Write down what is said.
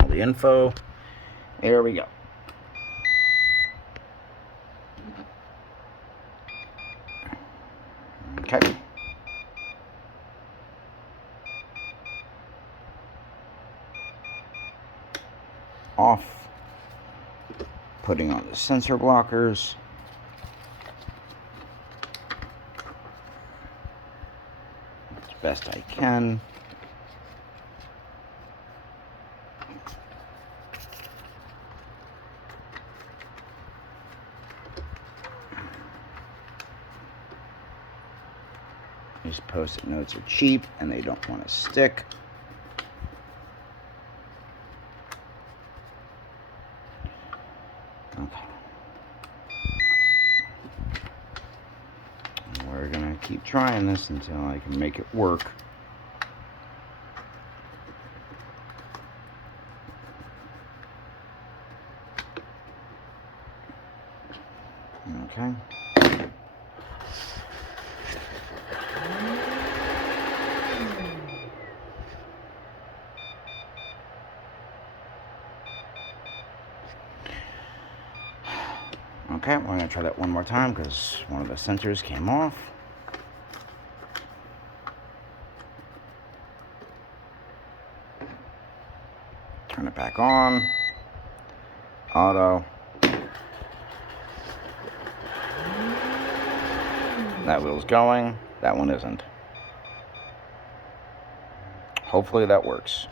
all the info. Here we go. Okay. Off. Putting on the sensor blockers. As best I can. These Post-it notes are cheap and they don't want to stick. Okay. We're gonna keep trying this until I can make it work. Okay. Okay, we're going to try that one more time because one of the sensors came off. Turn it back on. Auto. That wheel's going. That one isn't. Hopefully that works.